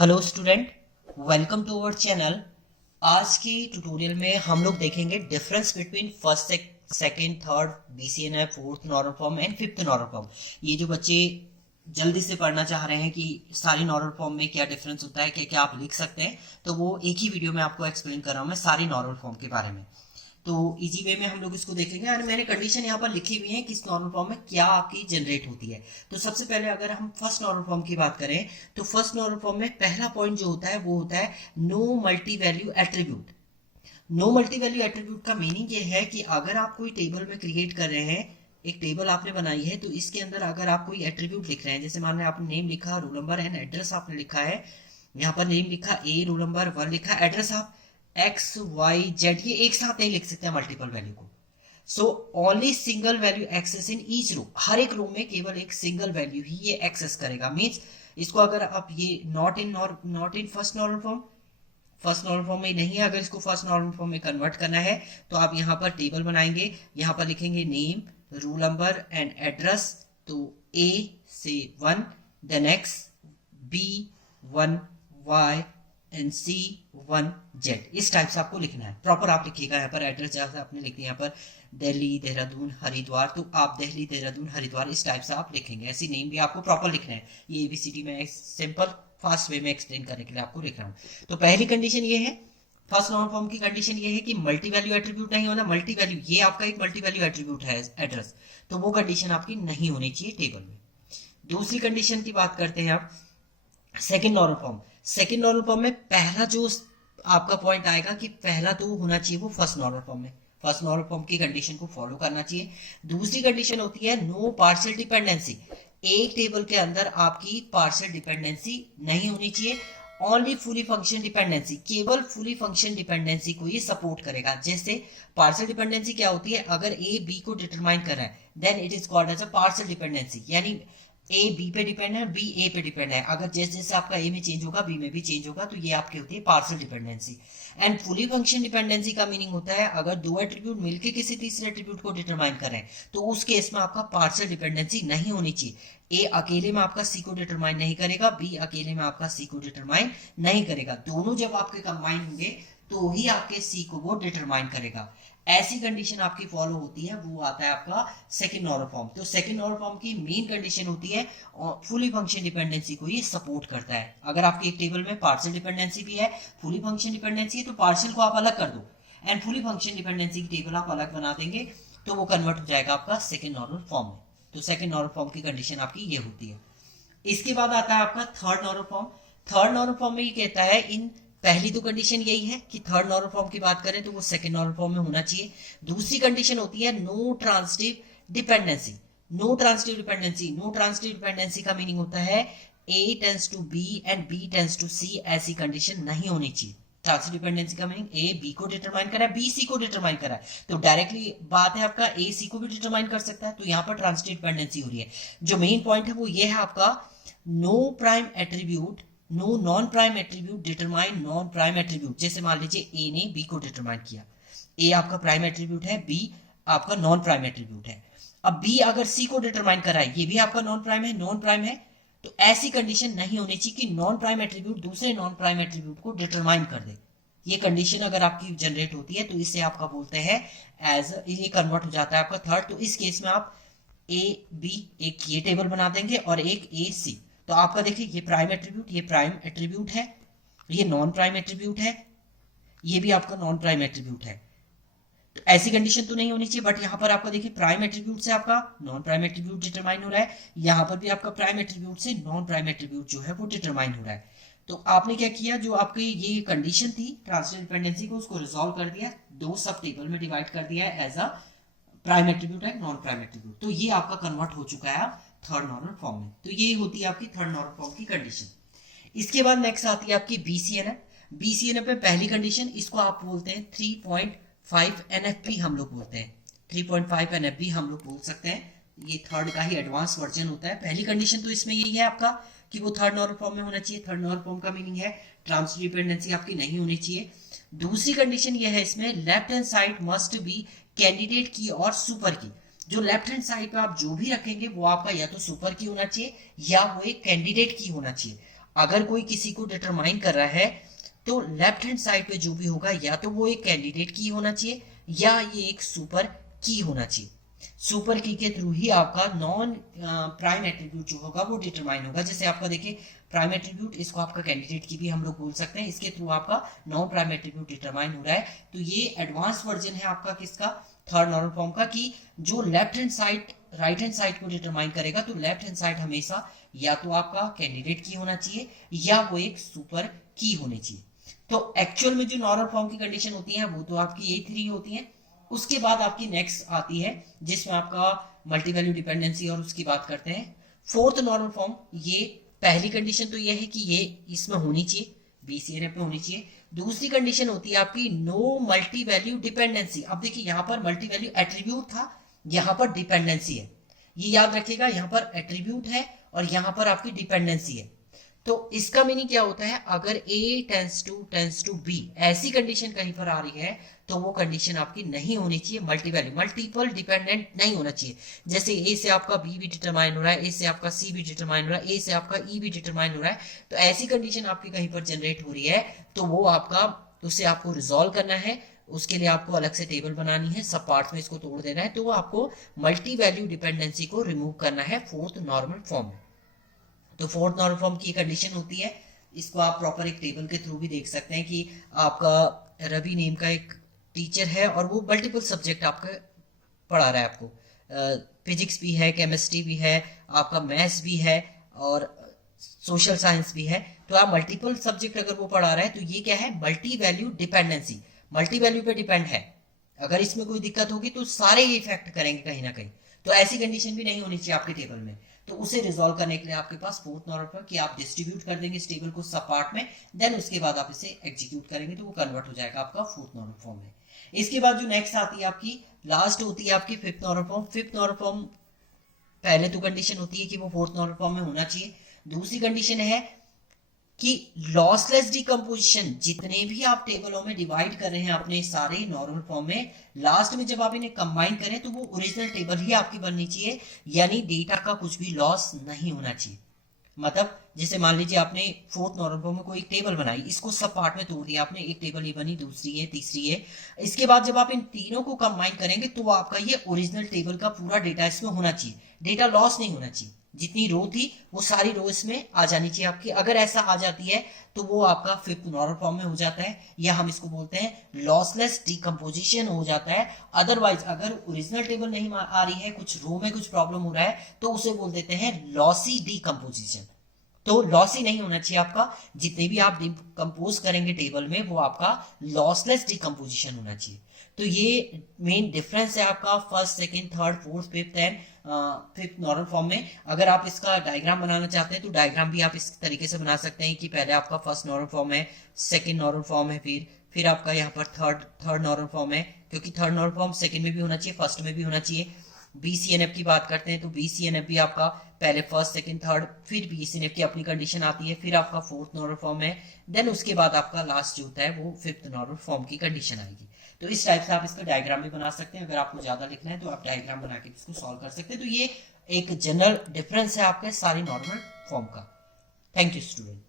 Hello student, welcome to our channel. आज की tutorial में हम लोग देखेंगे difference between first second third BCNF fourth normal form and fifth normal form. ये जो बच्चे जल्दी से पढ़ना चाह रहे हैं कि सारी नॉर्मल फॉर्म में क्या डिफरेंस होता है, क्या क्या आप लिख सकते हैं, तो वो एक ही वीडियो में आपको एक्सप्लेन कर रहा हूँ मैं सारी नॉर्मल फॉर्म के बारे में। तो इजी वे में हम लोग इसको देखेंगे और मैंने कंडीशन यहाँ पर लिखी हुई है कि इस नॉर्मल फॉर्म में क्या आपकी जनरेट होती है। तो सबसे पहले अगर हम फर्स्ट नॉर्मल फॉर्म की बात करें तो फर्स्ट नॉर्मल फॉर्म में पहला पॉइंट जो होता है वो होता है no multi value attribute. No multi value attribute का मीनिंग ये है कि अगर आप कोई टेबल में क्रिएट कर रहे हैं, एक टेबल आपने बनाई है, तो इसके अंदर अगर आप कोई एट्रीब्यूट लिख रहे हैं, जैसे मान लें आपने नेम लिखा, रोल नंबर एंड एड्रेस आपने लिखा है, यहाँ पर नेम लिखा ए, रोल नंबर 1 लिखा, एड्रेस आप एक्स वाई जेड, ये एक साथ नहीं लिख सकते हैं मल्टीपल वैल्यू को। So only single value access in each row, हर एक रो में केवल एक सिंगल वैल्यू ही ये एक्सेस करेगा। मींस इसको अगर आप ये not in first normal form में नहीं है, अगर इसको फर्स्ट नॉर्मल फॉर्म में कन्वर्ट करना है तो आप यहाँ पर टेबल बनाएंगे, यहाँ पर लिखेंगे name, roll number and address. तो ए से 1, then X, B 1, Y and C 1 Z, इस टाइप से आपको लिखना है। प्रॉपर आप लिखिएगा, यहाँ पर एड्रेस जैसे आपने लिख दिया यहाँ पर दिल्ली, देहरादून, हरिद्वार, तो आप दिल्ली, देहरादून, हरिद्वार इस टाइप से आप लिखेंगे। ऐसी नेम भी आपको प्रॉपर लिखना है। ये एबीसीडी में सिंपल फास्ट वे में एक्सप्लेन करने के लिए आपको लिख रहा हूँ। तो पहली कंडीशन ये है, फर्स्ट नॉर्मल फॉर्म की कंडीशन ये है कि मल्टी वैल्यू एट्रीब्यूट नहीं होना। मल्टी वैल्यू, ये आपका एक मल्टी वैल्यू एट्रीब्यूट है एड्रेस, तो वो कंडीशन आपकी नहीं होनी चाहिए टेबल में। दूसरी कंडीशन की बात करते हैं आप second normal form. Second normal form में पहला जो आपका पॉइंट आएगा कि पहला तो होना चाहिए वो फर्स्ट नॉर्मल फॉर्म में, फर्स्ट नॉर्मल फॉर्म की कंडीशन को फॉलो करना चाहिए। दूसरी कंडीशन होती है नो पार्शियल डिपेंडेंसी, एक टेबल के अंदर आपकी पार्शियल डिपेंडेंसी नहीं होनी चाहिए। ओनली फुली फंक्शन डिपेंडेंसी, केवल फुली फंक्शन डिपेंडेंसी को ये सपोर्ट करेगा। जैसे पार्शियल डिपेंडेंसी क्या होती है, अगर ए बी को डिटरमाइन कर रहा है then it is called as a partial dependency, यानी ए बी पे डिपेंड है, बी ए पे डिपेंड है। अगर जैसे जैसे आपका ए में चेंज होगा बी में भी चेंज होगा, तो ये आपकी होती है partial dependency. And fully function dependency का मीनिंग होता है अगर दो एट्रीब्यूट मिलकर किसी तीसरे एट्रीब्यूट को डिटरमाइन कर रहे हैं तो उस केस में आपका पार्शियल डिपेंडेंसी नहीं होनी चाहिए। ए अकेले में आपका सी को डिटरमाइन नहीं करेगा, बी अकेले में आपका सी को डिटरमाइन नहीं करेगा, दोनों जब आपके कंबाइन होंगे तो ही आपके सी को वो डिटरमाइन करेगा। ऐसी कंडीशन आपकी फॉलो होती है, वो आता है आपका सेकंड नॉर्मल फॉर्म। तो सेकंड नॉर्मल फॉर्म की मेन कंडीशन होती है फुली फंक्शन डिपेंडेंसी को ये सपोर्ट करता है। अगर आपकी एक टेबल में पार्शियल डिपेंडेंसी भी है, फुली फंक्शन डिपेंडेंसी है, तो पार्शियल को आप अलग कर दो एंड फुली फंक्शन डिपेंडेंसी की टेबल आप अलग बना देंगे तो वो कन्वर्ट हो जाएगा आपका सेकंड नॉर्मल फॉर्म में। तो सेकंड नॉर्मल फॉर्म की कंडीशन आपकी ये होती है। इसके बाद आता है आपका third normal form. Third normal form में ये कहता है, इन पहली तो कंडीशन यही है कि थर्ड नॉर्मल फॉर्म की बात करें तो वो सेकंड नॉर्मल फॉर्म में होना चाहिए। दूसरी कंडीशन होती है no transitive dependency. No transitive dependency, no transitive dependency का मीनिंग होता है A tends to B and B tends to C, ऐसी कंडीशन नहीं होनी चाहिए। ट्रांसिटिव डिपेंडेंसी का मीनिंग A B को डिटरमाइन करा है, B C को डिटरमाइन करा है, तो डायरेक्टली बात है आपका A C को भी डिटरमाइन कर सकता है, तो यहाँ पर ट्रांसिटिव डिपेंडेंसी हो रही है। जो मेन पॉइंट है वो ये है आपका no prime attribute, no non prime attribute determine non prime attribute. जैसे मान लीजिए ए ने बी को डिटरमाइन किया, ए आपका प्राइम एट्रीब्यूट है, बी आपका नॉन प्राइम एट्रीब्यूट है। अब बी अगर सी को डिटरमाइन कर रहा है, ये भी आपका नॉन प्राइम है, तो ऐसी कंडीशन नहीं होनी चाहिए कि नॉन प्राइम एट्रीब्यूट दूसरे नॉन प्राइम एट्रीब्यूट को डिटरमाइन कर दे। ये कंडीशन अगर आपकी जनरेट होती है तो इसे आपका बोलते हैं एज, ये कन्वर्ट हो जाता है आपका थर्ड। तो इस केस में आप ए बी एक ये टेबल बना देंगे और एक ए सी। तो आपका देखिए ये प्राइम एट्रीब्यूट, ये प्राइम एट्रीब्यूट है, ये नॉन प्राइम एट्रीब्यूट है, ये भी आपका नॉन प्राइम एट्रीब्यूट है। तो ऐसी कंडीशन तो नहीं होनी चाहिए, बट यहाँ पर आपका देखिए प्राइम एट्रीब्यूट से आपका नॉन प्राइम एट्रीब्यूट डिटरमाइन हो रहा है, यहाँ पर भी आपका प्राइम एट्रीब्यूट से नॉन प्राइम एट्रीब्यूट जो है वो डिटरमाइन हो रहा है। तो आपने क्या किया, जो आपकी ये कंडीशन थी ट्रांसिटिव डिपेंडेंसी को, उसको रिजॉल्व कर दिया, दो सब टेबल में डिवाइड कर दिया है एज अ प्राइम एट्रीब्यूट है नॉन प्राइम एट्रीब्यूट। तो ये आपका कन्वर्ट हो चुका है थर्ड नॉर्मल फॉर्म में। तो ये होती है आपकी थर्ड नॉर्मल फॉर्म की कंडीशन। इसके बाद नेक्स्ट आती है आपकी बीसीएनएफ। बीसीएनएफ में पहली कंडीशन, इसको आप बोलते हैं 3.5 एनएफपी हम लोग बोलते हैं, 3.5 एनएफपी हम लोग बोल सकते हैं। ये थर्ड का ही एडवांस वर्जन होता है। पहली कंडीशन तो इसमें यही है आपका कि वो थर्ड नॉर्मल फॉर्म में होना चाहिए। थर्ड नॉर्मल फॉर्म का मीनिंग है ट्रांसिटिव डिपेंडेंसी आपकी नहीं होनी चाहिए। दूसरी कंडीशन ये है इसमें, left hand side must be candidate की और सुपर की। जो लेफ्ट हैंड साइड पे आप जो भी रखेंगे वो आपका या तो सुपर की होना चाहिए या वो एक कैंडिडेट की होना चाहिए। अगर कोई किसी को डिटरमाइन कर रहा है तो लेफ्ट हैंड साइड पे जो भी होगा या तो वो एक कैंडिडेट की होना चाहिए या ये एक सुपर की होना चाहिए। सुपर की के थ्रू ही आपका नॉन प्राइम एट्रीब्यूट जो होगा वो डिटरमाइन होगा। जैसे आपका देखिए प्राइम एट्रीब्यूट, इसको आपका कैंडिडेट की भी हम लोग बोल सकते हैं, इसके थ्रू आपका नॉन प्राइम एट्रीब्यूट डिटरमाइन हो रहा है। तो ये एडवांस वर्जन है आपका किसका, थर्ड नॉर्मल फॉर्म का, कि जो left hand side right hand side को डिटरमाइन करेगा तो लेफ्ट हैंड साइड हमेशा या तो आपका कैंडिडेट की होना चाहिए या वो एक सुपर की होनी चाहिए। तो एक्चुअल में जो नॉर्मल फॉर्म की कंडीशन होती है वो तो आपकी यही 3 होती है। उसके बाद आपकी नेक्स्ट आती है जिसमें आपका मल्टी वैल्यू डिपेंडेंसी, और उसकी बात करते हैं फोर्थ नॉर्मल फॉर्म। ये पहली कंडीशन तो ये है कि ये इसमें होनी चाहिए, बीसीएनएफ में होनी चाहिए। दूसरी कंडीशन होती है आपकी नो मल्टी वैल्यू डिपेंडेंसी। अब देखिए यहाँ पर मल्टी वैल्यू एट्रीब्यूट था, यहाँ पर डिपेंडेंसी है, ये याद रखिएगा, यहाँ पर एट्रीब्यूट है और यहाँ पर आपकी डिपेंडेंसी है। तो इसका मीनिंग क्या होता है, अगर A टेंस टू B ऐसी कंडीशन कहीं पर आ रही है तो वो कंडीशन आपकी नहीं होनी चाहिए, मल्टी वैल्यू मल्टीपल डिपेंडेंट नहीं होना चाहिए। जैसे A से आपका B भी डिटरमाइन हो रहा है, A से आपका C भी डिटरमाइन हो रहा है, A से आपका E भी डिटरमाइन हो रहा है, तो ऐसी कंडीशन आपकी कहीं पर जनरेट हो रही है तो वो आपका, उसे आपको रिजॉल्व करना है। उसके लिए आपको अलग से टेबल बनानी है, सब पार्ट्स में इसको तोड़ देना है, तो वो आपको मल्टी वैल्यू डिपेंडेंसी को रिमूव करना है फोर्थ नॉर्मल फॉर्म में। तो फोर्थ नॉर्मल फॉर्म की कंडीशन होती है, इसको आप प्रॉपर एक टेबल के थ्रू भी देख सकते हैं कि आपका रवि नेम का एक टीचर है और वो मल्टीपल सब्जेक्ट आपका पढ़ा रहा है, आपको फिजिक्स भी है, केमिस्ट्री भी है, आपका मैथ्स भी है और सोशल साइंस भी है। तो आप मल्टीपल सब्जेक्ट अगर वो पढ़ा रहा है तो ये क्या है, multi value dependency, multi value पे डिपेंड है। अगर इसमें कोई दिक्कत होगी तो सारे ये इफेक्ट करेंगे कहीं ना कहीं। तो ऐसी कंडीशन भी नहीं होनी चाहिए आपके टेबल में। तो उसे रिजॉल्व करने के लिए आपके पास फोर्थ नॉर्मल फॉर्म कि आप डिस्ट्रीब्यूट कर देंगे इस टेबल को सब पार्ट में, देन उसके बाद आप इसे एग्जीक्यूट करेंगे तो वो कन्वर्ट हो जाएगा आपका फोर्थ नॉर्मल फॉर्म में। इसके बाद जो नेक्स्ट आती है आपकी लास्ट होती है आपकी fifth normal form. Fifth normal form पहले तो कंडीशन होती है कि वो फोर्थ नॉर्मल फॉर्म में होना चाहिए। दूसरी कंडीशन है कि लॉसलेस डिकम्पोजिशन, जितने भी आप टेबलों में डिवाइड कर रहे हैं अपने सारे नॉर्मल फॉर्म में, लास्ट में जब आप इन्हें कंबाइन करें तो वो ओरिजिनल टेबल ही आपकी बननी चाहिए, यानी डेटा का कुछ भी लॉस नहीं होना चाहिए। मतलब जैसे मान लीजिए आपने फोर्थ नॉर्मल फॉर्म में कोई एक टेबल बनाई, इसको सब पार्ट में तोड़ दिया आपने, एक टेबल ये बनी, दूसरी है, तीसरी है। इसके बाद जब आप इन तीनों को कंबाइन करेंगे तो आपका ये ओरिजिनल टेबल का पूरा डेटा इसमें होना चाहिए, डेटा लॉस नहीं होना चाहिए। जितनी रो थी वो सारी रो इसमें आ जानी चाहिए आपकी। अगर ऐसा आ जाती है तो वो आपका फिफ्थ नॉर्मल फॉर्म में हो जाता है, या हम इसको बोलते हैं लॉसलेस डिकम्पोजिशन हो जाता है। अदरवाइज अगर ओरिजिनल टेबल नहीं आ रही है, कुछ रो में कुछ प्रॉब्लम हो रहा है, तो उसे बोल देते हैं लॉसी डिकम्पोजिशन। तो लॉसी नहीं होना चाहिए आपका, जितने भी आप डिकम्पोज करेंगे टेबल में वो आपका लॉसलेस डिकम्पोजिशन होना चाहिए। तो ये मेन डिफरेंस है आपका first, second, third, fourth, fifth and fifth normal form में। अगर आप इसका डायग्राम बनाना चाहते हैं तो डायग्राम भी आप इस तरीके से बना सकते हैं कि पहले आपका फर्स्ट नॉर्मल फॉर्म है, सेकंड नॉर्मल फॉर्म है, फिर आपका यहाँ पर थर्ड नॉर्मल फॉर्म है, क्योंकि थर्ड नॉर्मल फॉर्म सेकंड में भी होना चाहिए, फर्स्ट में भी होना चाहिए। बीसीएनएफ की बात करते हैं तो बीसीएनएफ भी आपका पहले फर्स्ट, सेकंड, थर्ड, फिर बीसीएनएफ की अपनी कंडीशन आती है, फिर आपका फोर्थ नॉर्मल फॉर्म है, देन उसके बाद आपका लास्ट जो होता है वो फिफ्थ नॉर्मल फॉर्म की कंडीशन आएगी। तो इस टाइप से आप इसका डायग्राम भी बना सकते हैं। अगर आपको ज्यादा लिखना है तो आप डायग्राम बना के इसको सॉल्व कर सकते हैं। तो ये एक जनरल डिफरेंस है आपके सारी नॉर्मल फॉर्म का। Thank you student.